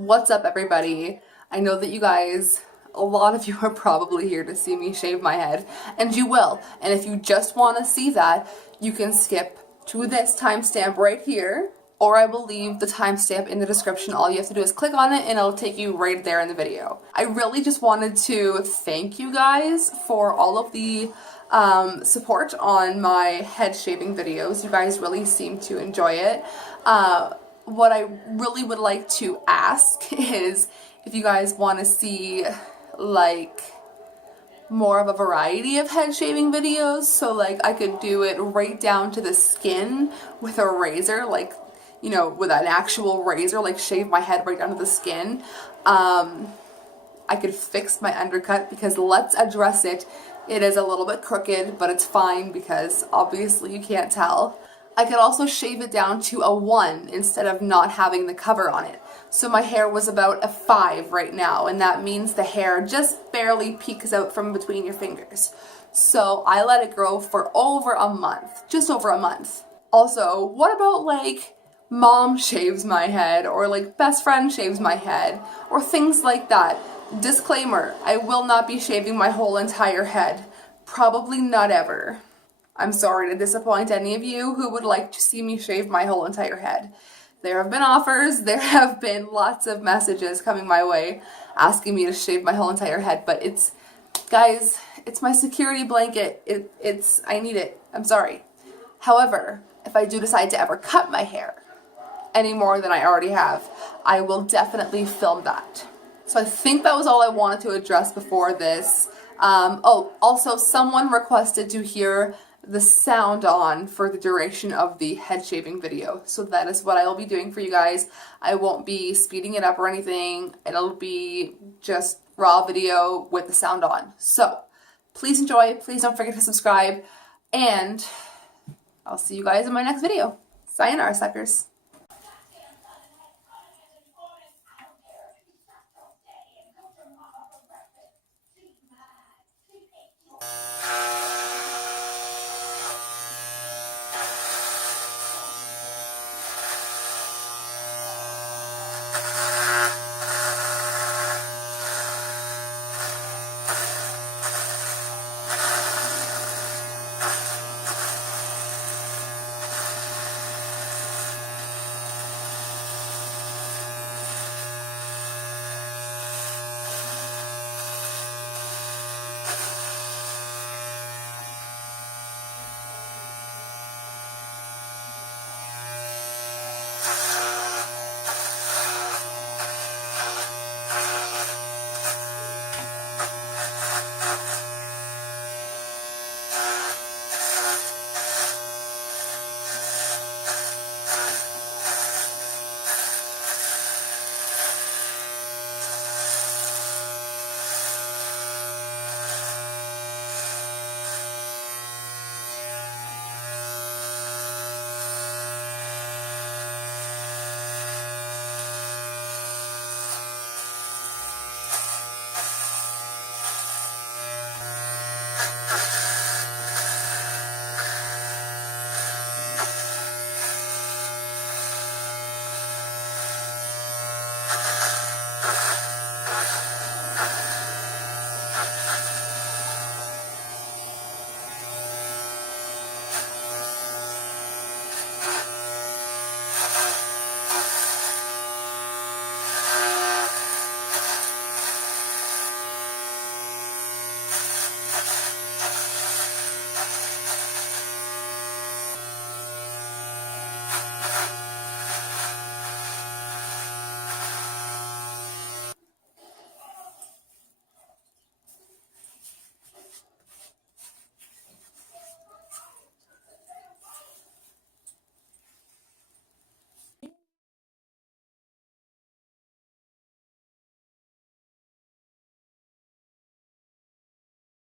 What's up, everybody? I know that you guys, a lot of you are probably here to see me shave my head, and you will. And if you just want to see that, you can skip to this timestamp right here, or I will leave the timestamp in the description. All you have to do is click on it and it'll take you right there in the video. I really just wanted to thank you guys for all of the support on my head shaving videos. You guys really seem to enjoy it. What I really would like to ask is if you guys want to see like more of a variety of head shaving videos, so like I could do it right down to the skin with a razor, like, you know, with an actual razor, like shave my head right down to the skin. I could fix my undercut because let's address it. It is a little bit crooked, but it's fine because obviously you can't tell. I could also shave it down to a 1 instead of not having the cover on it. So my hair was about a 5 right now, and that means the hair just barely peeks out from between your fingers. So I let it grow for over a month, just over a month. Also, what about like mom shaves my head, or like best friend shaves my head, or things like that? Disclaimer, I will not be shaving my whole entire head. Probably not ever. I'm sorry to disappoint any of you who would like to see me shave my whole entire head. There have been offers, there have been lots of messages coming my way asking me to shave my whole entire head, but it's, guys, it's my security blanket. I need it. I'm sorry. However, if I do decide to ever cut my hair any more than I already have, I will definitely film that. So I think that was all I wanted to address before this. Oh, also someone requested to hear the sound on for the duration of the head shaving video. So that is what I will be doing for you guys. I won't be speeding it up or anything. It'll be just raw video with the sound on. So please enjoy. Please don't forget to subscribe. And I'll see you guys in my next video. Sayonara, suckers.